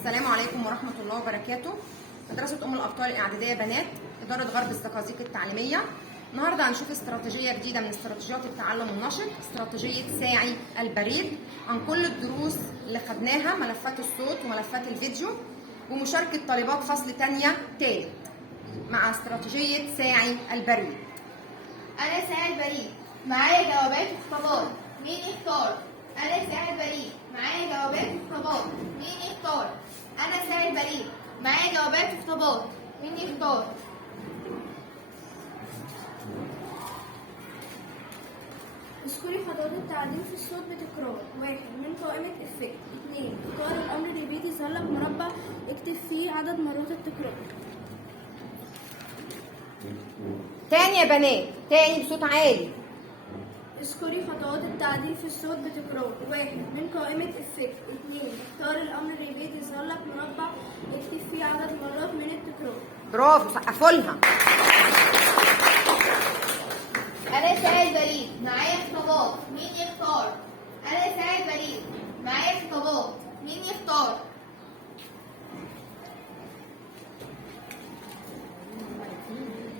السلام عليكم ورحمة الله وبركاته. مدرسة أم الأبطال الإعدادية بنات، إدارة غرب الزقازيق التعليمية. النهارده هنشوف استراتيجية جديدة من استراتيجيات التعلم النشط، استراتيجية ساعي البريد، عن كل الدروس اللي خدناها، ملفات الصوت وملفات الفيديو، ومشاركة طالبات فصل تانية تالت مع استراتيجية ساعي البريد. أنا ساعي البريد، معايا جوابات وخطابات، مين يختار؟ أنا ساعي البريد، معايا جوابات وخطابات، مين يختار؟ أنا ساعي البريد، معايا جوابات وخطابات، مين يختار؟ اذكري خطوات التعديل في الصوت بتكرار. 1. من قائمة افكت. 2. اختار الأمر اللي بيظهر لك مربع اكتب فيه عدد مرات التكرار. تاني يا بنات، تاني بصوت عالي. اذكري خطوات التعديل في الصوت بتكرار. 1. من قائمة افكت. 2. اختار الأمر اللي بيظهر لك مربع اكتب فيه عدد مرات من التكرار. برافو، سقفوا لها. أنا ساعي البريد، معايا خطابات، مين يختار؟ أنا ساعي البريد، معايا خطابات، مين يختار؟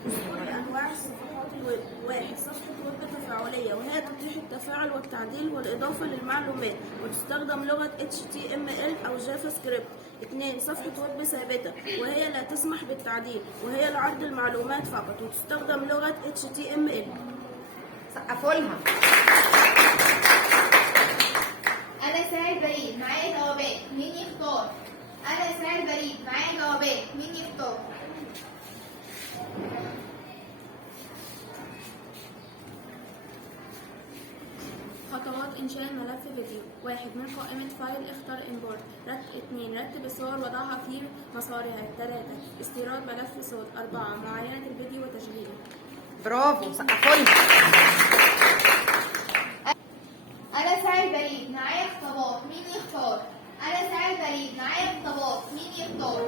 اذكري أنواع صفحات الويب. 1. صفحة ويب تفاعلية، وهي تتيح التفاعل والتعديل والإضافة للمعلومات، وتستخدم لغة HTML أو جافا سكريبت. 2. صفحة ويب ثابتة، وهي لا تسمح بالتعديل، وهي لعرض المعلومات فقط، وتستخدم لغة HTML. سقفوا لها. أنا ساعي البريد، معايا جوابات، مين يختار؟ أنا ساعي البريد، معايا جوابات، مين يختار؟ خطوات إنشاء ملف فيديو. 1. من قائمة فايل اختار إمبورت. 2. رتب الصور وضعها في مسارها. 3. استيراد ملف صوت. 4. معاينة الفيديو وتشغيله. برافو، سقفوا لها. أنا ساعي البريد، معايا خطابات، مين يختار؟ أنا ساعي البريد، معايا خطابات، مين يختار؟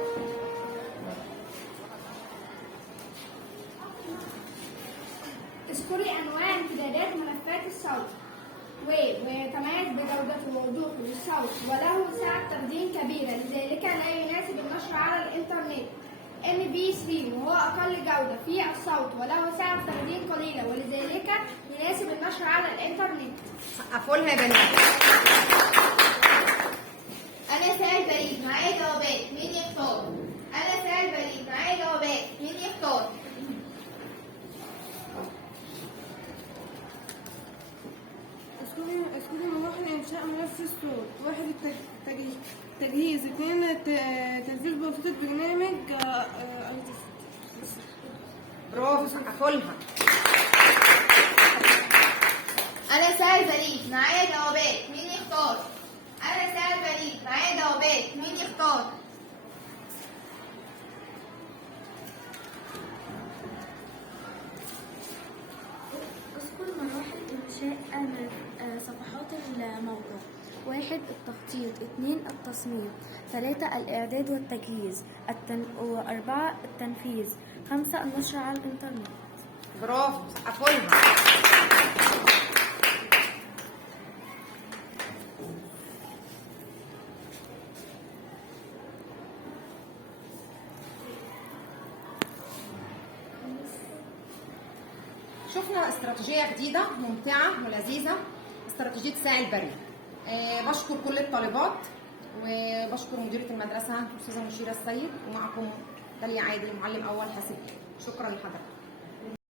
اذكري أنواع امتدادات ملفات الصوت. ويتميز بجودته ووضوحه للصوت، وله سعة تخزين كبيرة، لذلك لا يناسب النشر على الإنترنت. MP3 وهو أقل جودة في الصوت، وله سعة تخزين قليلة، ولذلك يناسب النشر على الإنترنت. سقفوا لها يا بنات. أنا ساعي البريد، معايا جوابات، مين يختار؟ أنا ساعي البريد، معايا جوابات، مين يختار؟ اذكري مراحل إنشاء ملف الصوت. 1. التجهيز. 2. تنفيذ بسيطة برنامج برافو، سقفوا لها. أنا ساعي البريد، معايا جوابات، مين يختار؟ أنا ساعي البريد، معايا جوابات، مين يختار؟ اذكر مراحل إنشاء صفحات الموقع. 1. التخطيط. 2. التصميم. 3. الإعداد والتجهيز. 4. التنفيذ. 5. النشر على الإنترنت. برافو، سقفوا لها. شفنا استراتيجية جديدة ممتعة ولذيذة، استراتيجية ساعي البريد. بشكر كل الطالبات، وبشكر مديرة المدرسة الأستاذة مشيرة السيد، ومعكم داليا عادل، معلم أول حاسب. شكرا لحضرتك.